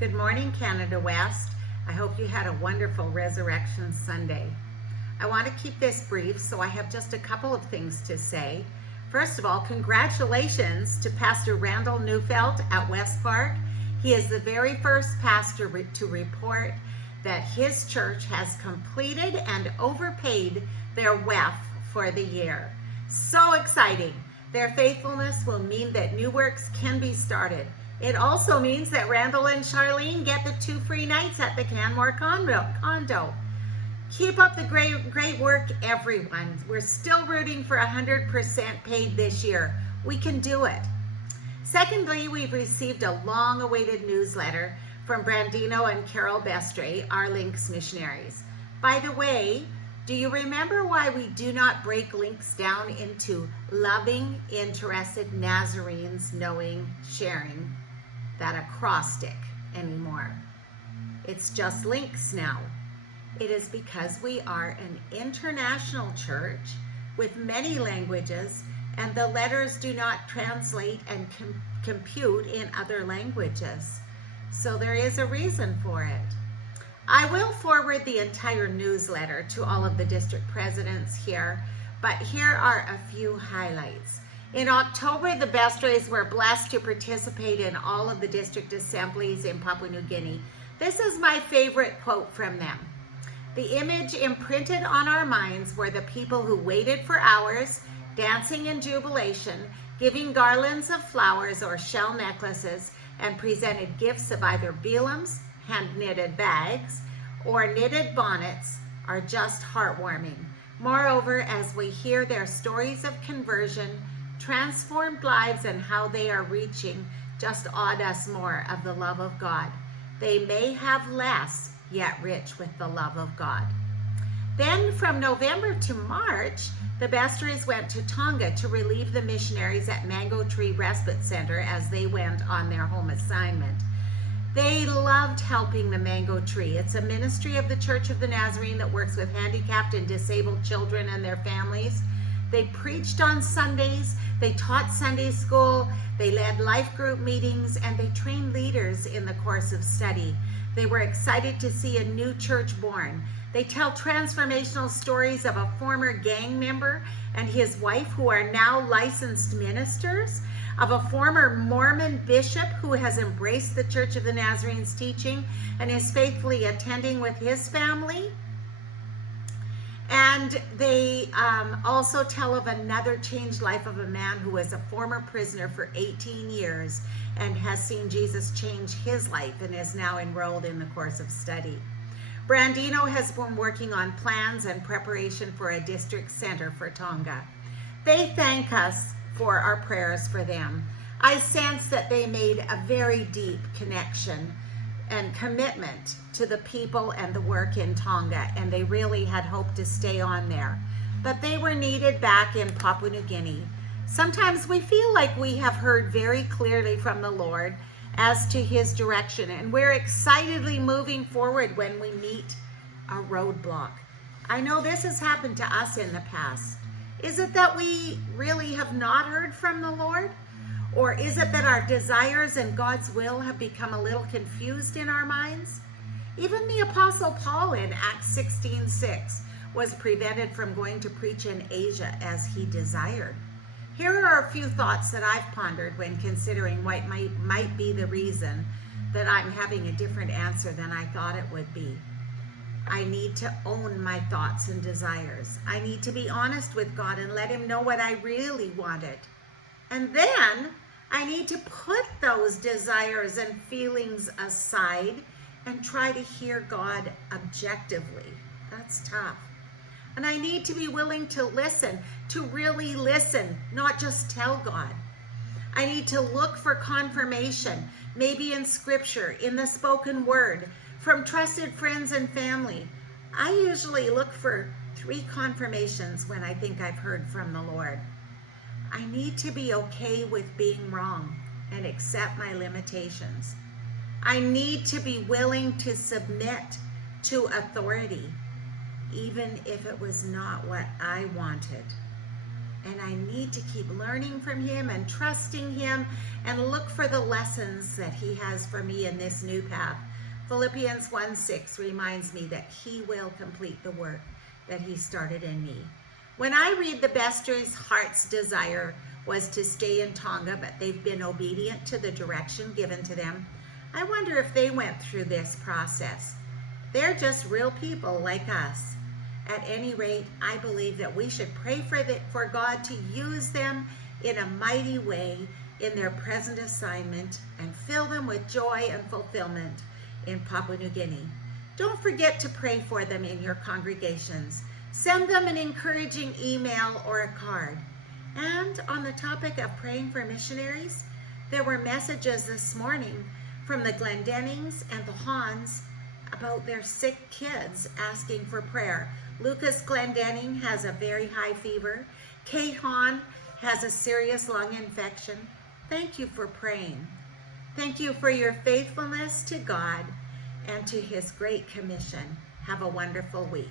Good morning, Canada West. I hope you had a wonderful Resurrection Sunday. I want to keep this brief, so I have just a couple of things to say. First of all, congratulations to Pastor Randall Neufeld at West Park. He is the very first pastor to report that his church has completed and overpaid their WEF for the year. So exciting. Their faithfulness will mean that new works can be started. It also means that Randall and Charlene get the 2 free nights at the Canmore condo. Keep up the great work, everyone. We're still rooting for 100% paid this year. We can do it. Secondly, we've received a long-awaited newsletter from Brandino and Carol Bestre, our Links missionaries. By the way, do you remember why we do not break Links down into loving, interested Nazarenes knowing, sharing that acrostic anymore? It's just Links now. It is because we are an international church with many languages, and the letters do not translate and compute in other languages. So there is a reason for it. I will forward the entire newsletter to all of the district presidents here, but here are a few highlights. In October, the Bestres were blessed to participate in all of the district assemblies in Papua New Guinea. This is my favorite quote from them. The image imprinted on our minds were the people who waited for hours, dancing in jubilation, giving garlands of flowers or shell necklaces, and presented gifts of either bilums, hand-knitted bags, or knitted bonnets, are just heartwarming. Moreover, as we hear their stories of conversion, transformed lives, and how they are reaching, just awed us more of the love of God. They may have less, yet rich with the love of God. Then from November to March, the Bestres went to Tonga to relieve the missionaries at Mango Tree Respite Center as they went on their home assignment. They loved helping the Mango Tree. It's a ministry of the Church of the Nazarene that works with handicapped and disabled children and their families. They preached on Sundays, they taught Sunday school, they led life group meetings, and they trained leaders in the course of study. They were excited to see a new church born. They tell transformational stories of a former gang member and his wife who are now licensed ministers, of a former Mormon bishop who has embraced the Church of the Nazarene's teaching and is faithfully attending with his family. And they also tell of another changed life of a man who was a former prisoner for 18 years and has seen Jesus change his life and is now enrolled in the course of study. Brandino has been working on plans and preparation for a district center for Tonga. They thank us for our prayers for them. I sense that they made a very deep connection and commitment to the people and the work in Tonga, and they really had hoped to stay on there. But they were needed back in Papua New Guinea. Sometimes we feel like we have heard very clearly from the Lord as to his direction, and we're excitedly moving forward when we meet a roadblock. I know this has happened to us in the past. Is it that we really have not heard from the Lord? Or is it that our desires and God's will have become a little confused in our minds? Even the Apostle Paul in Acts 16:6 was prevented from going to preach in Asia as he desired. Here are a few thoughts that I've pondered when considering what might be the reason that I'm having a different answer than I thought it would be. I need to own my thoughts and desires. I need to be honest with God and let him know what I really wanted. And then I need to put those desires and feelings aside and try to hear God objectively. That's tough. And I need to be willing to listen, to really listen, not just tell God. I need to look for confirmation, maybe in scripture, in the spoken word, from trusted friends and family. I usually look for 3 confirmations when I think I've heard from the Lord. I need to be okay with being wrong and accept my limitations. I need to be willing to submit to authority, even if it was not what I wanted. and I need to keep learning from him and trusting him and look for the lessons that he has for me in this new path. Philippians 1:6 reminds me that he will complete the work that he started in me. When I read the Besters' heart's desire was to stay in Tonga, but they've been obedient to the direction given to them, I wonder if they went through this process. They're just real people like us. At any rate, I believe that we should pray for God to use them in a mighty way in their present assignment and fill them with joy and fulfillment in Papua New Guinea. Don't forget to pray for them in your congregations. Send them an encouraging email or a card. And on the topic of praying for missionaries, there were messages this morning from the Glendennings and the Hans about their sick kids asking for prayer. Lucas Glendenning has a very high fever. Kay Hahn has a serious lung infection. Thank you for praying. Thank you for your faithfulness to God and to his great commission. Have a wonderful week.